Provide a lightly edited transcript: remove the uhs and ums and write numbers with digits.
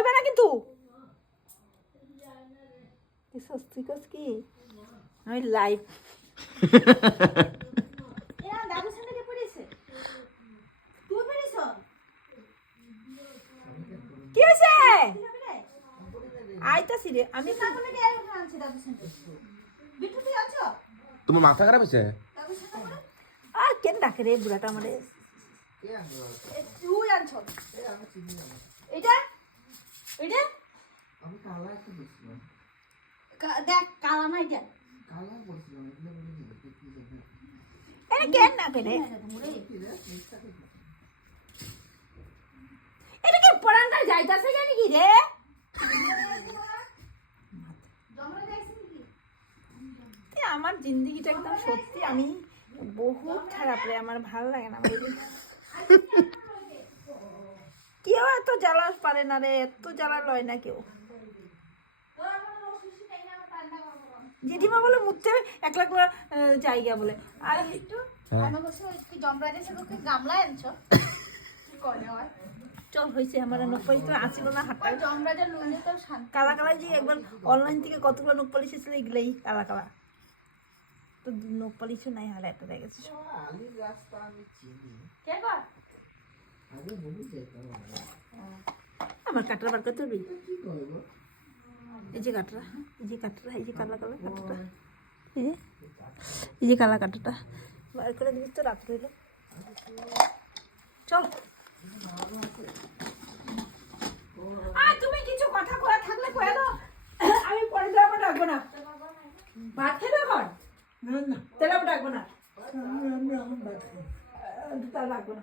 হইবে না কিন্তু সস্তি কস কি আমি লাইভ দাদু সঙ্গে পড়েছে তুই পড়েছ কি হয়েছে আইতাছি রে আমি আনছি দাদু সঙ্গে বিট্টু তুই আছো তোমার মাথা খারাপ হয়েছে আর কেন ডাকে রে বুড়াটা আমারে তুই আনছ এটা এটা আমি কালা একটা বলছিলাম দেখ কালা না এটা কালা বলছিলাম এটা কেন না পেরে এটা কি পড়ানটা যাইতাছে জানি কি রে আমার জিন্দগিটা একদম সত্যি আমি বহুত খারাপ রে আমার ভালো লাগে না কেউ এত জ্বালা পারে না রে এত জ্বালা লয় না কেউ জেঠিমা বলে মুখতে একলা একলা জায়গা বলে আর একটু আমি বলছি কি জমরাজের সাথে গামলায় আনছো কি করে হয় চল হয়েছে আমার নকপালিশ তো আসছিল না হাতটা জমরাজের লুলে তো কালা কালা যে একবার অনলাইন থেকে কতগুলো নকপালিশ এসেছিল এগুলোই কালা কালা তো নকপালিশও নাই হালে একটা দেখে গেছে আলির রাস্তা আমি চিনি কে কর আগে বলি যেতাম আমার কাটরা বার করতে হবে কি করব এই যে কাটরা এই যে কালা কালা কাটটা এই যে কালা কাটটা বার করে দিবি তো রাত হইলো চল তুমি কিছু কথা কয়া থাকলে কয়া দাও আমি পরে যাবো ডাকবো না ভাত খেবে এখন না তেলে ডাকবো না ডাকবো না